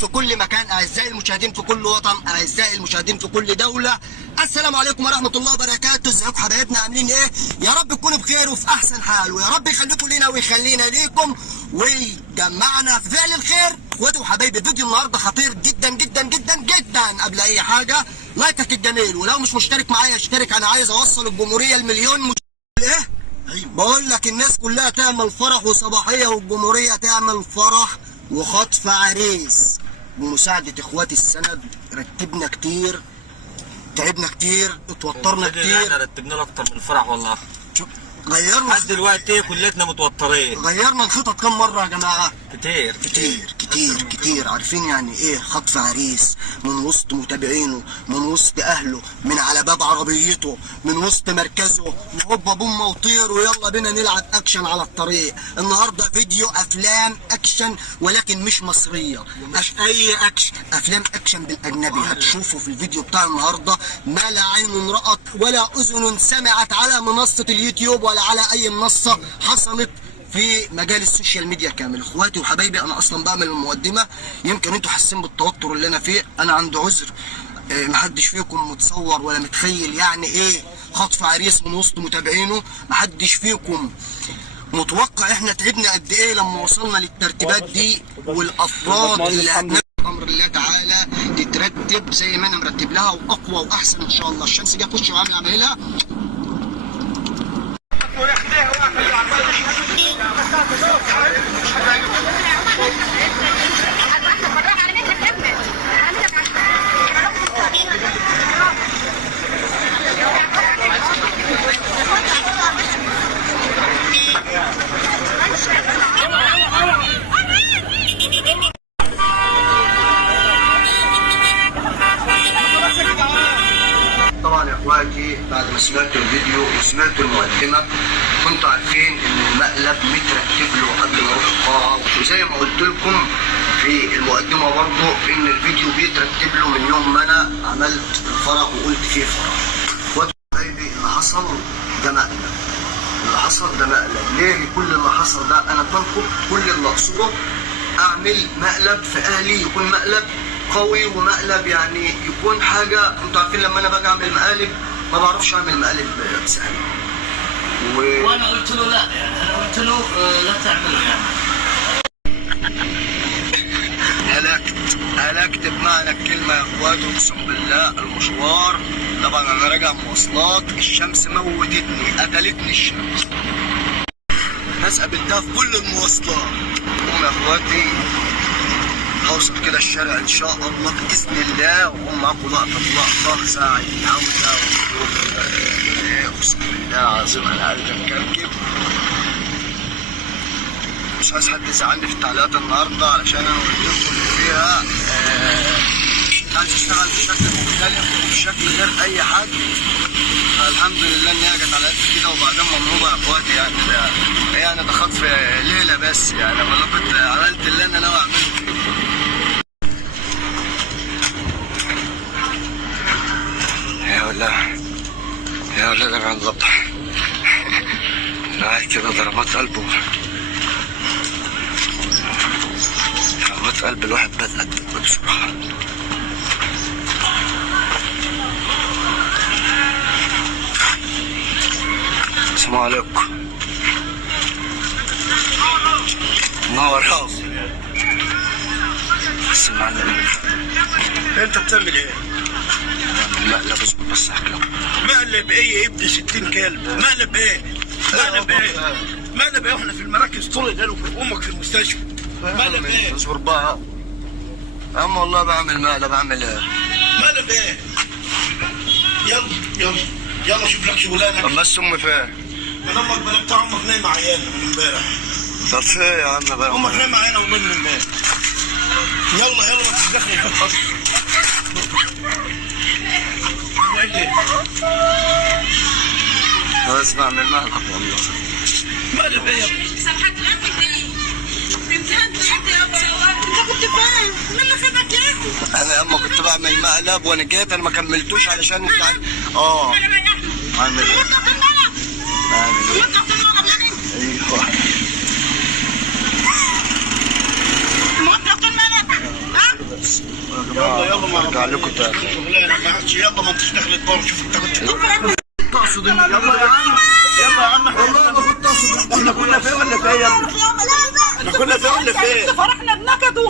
في كل مكان، اعزائي المشاهدين في كل وطن، اعزائي المشاهدين في كل دوله، السلام عليكم ورحمه الله وبركاته. ازيكم حبايبنا، عاملين ايه؟ يا رب تكونوا بخير وفي احسن حال، ويا رب يخليكم لينا ويخلينا ليكم ويجمعنا في فعل الخير. اخواتي وحبايبي، فيديو النهارده خطير جدا جدا جدا جدا. قبل اي حاجه لايكك الجميل، ولو مش مشترك معايا اشترك، انا عايز اوصل الجمهوريه المليون ايه؟ بقول لك الناس كلها تعمل فرح وصباحيه، والجمهوريه تعمل فرح وخطف عريس بمساعدة اخواتي السند. رتبنا كتير، تعبنا كتير، اتوترنا كتير. احنا رتبنا له اكتر من الفرح والله. غيرنا لحد دلوقتي كلتنا متوترين. غيرنا الخطط كم مرة يا جماعة؟ كتير كتير كتير كتير. عارفين يعني ايه خطف عريس من وسط متابعينه، من وسط اهله، من على باب عربيته، من وسط مركزه، وهوبا بومه وطير ويلا بينا نلعب اكشن على الطريق. النهارده فيديو افلام اكشن، ولكن مش مصريه، مش اي اكشن، افلام اكشن بالاجنبي. هتشوفوا في الفيديو بتاع النهارده ما لا عين رأت ولا اذن سمعت على منصه اليوتيوب ولا على اي منصه حصلت في مجال السوشيال ميديا كامل. اخواتي وحبايبي، انا اصلا بعمل المقدمه، يمكن انتوا حاسين بالتوتر اللي انا فيه، انا عندي عذر. محدش فيكم متصور ولا متخيل يعني ايه خطف عريس من وسط متابعينه. محدش فيكم متوقع احنا تعبنا قد ايه لما وصلنا للترتيبات دي، والافراد اللي هتنفذ امر الله تعالى تترتب زي ما انا مرتب لها، واقوى واحسن ان شاء الله. الشمس جايه تخش وعامله عمايلها. طبعا يا اخواتي، بعد ما سمعتوا الفيديو وسمعتوا المقدمه كنتوا عارفين ان المقلب مترتب له قبل ما اروح القاعه، وزي ما قلت لكم في المقدمه برضه ان الفيديو بيترتب له من يوم ما انا عملت الفرح وقلت فيه فرح. اخواتي وحبايبي، اللي حصل ده مقلب، اللي حصل ده مقلب. ليه كل اللي حصل ده؟ انا كنت كل اللي اقصده اعمل مقلب في اهلي، يكون مقلب قوي ومقلب يعني يكون حاجه. انتوا عارفين لما انا باجي اعمل مقالب ما بعرفش اعمل مقالب سهل. وانا قلت له لا، يعني انا قلت له لا تعمله يعني. هلكت بمعنى الكلمه يا اخواتي، اقسم بالله. المشوار طبعا انا راجع مواصلات، الشمس موتتني، قتلتني الشمس. ناس قابلتها في كل المواصلات. المهم يا اخواتي، هوصل كده الشارع ان شاء الله باذن الله، واقوم معاكم لقطه ساعه عوده. اقسم بالله العظيم انا قلبي مكركب. مش عايز حد يزعلني في التعليقات النهارده، علشان انا قلت لكم اللي فيها عايز اشتغل بشكل مختلف وبشكل غير اي حد. فالحمد لله ان هي جت على قد كده، وبعدين ممنوبه يا اخواتي. يعني ده خطف ليله بس، يعني والله كنت عملت اللي انا ناوي اعمله. يا ولاد انا هنظبط. الواحد كده ضربات قلبه، ضربات قلب الواحد بدأت تدق بسرعة. السلام عليكم. نور راسي. بس المعلم انت بتعمل ايه؟ مقلب. بس احكي لك مقلب ايه يا ابني؟ 60 كلب. مقلب ايه؟ مقلب ايه؟ مقلب ايه؟ احنا في المراكز طول الليل وفي امك في المستشفى. مقلب ايه؟ اصبر بقى يا عم، والله بعمل مقلب. اعمل ايه؟ مقلب ايه؟ يلا شوف لك شغلانه. طب بس امي فين؟ من امك بلا بتاع امك نايمه عيانه من امبارح. طب فين يا عم بقى؟ امك نايمه عيانه ومن امبارح. يلا ما تتدخل في الخط. بس بعمل مقلب والله. مقلب ايه يا ابني؟ سامحك انت كنت فاهم مين خدك ليه؟ انا اما كنت بعمل مقلب وانا جيت، انا ما كملتوش علشان انت عامل ايه؟ ايوه يلا ما ارجع لكم تاني شغلانه ما عادش. يلا ما انتش داخل الدور. شوف انت كنت تقصد يلا يا عم. يلا يا عم والله ما كنت اقصد. احنا كنا فين ولا فين يا ابني؟ احنا كنا فين ولا فين؟ فرحنا بنكد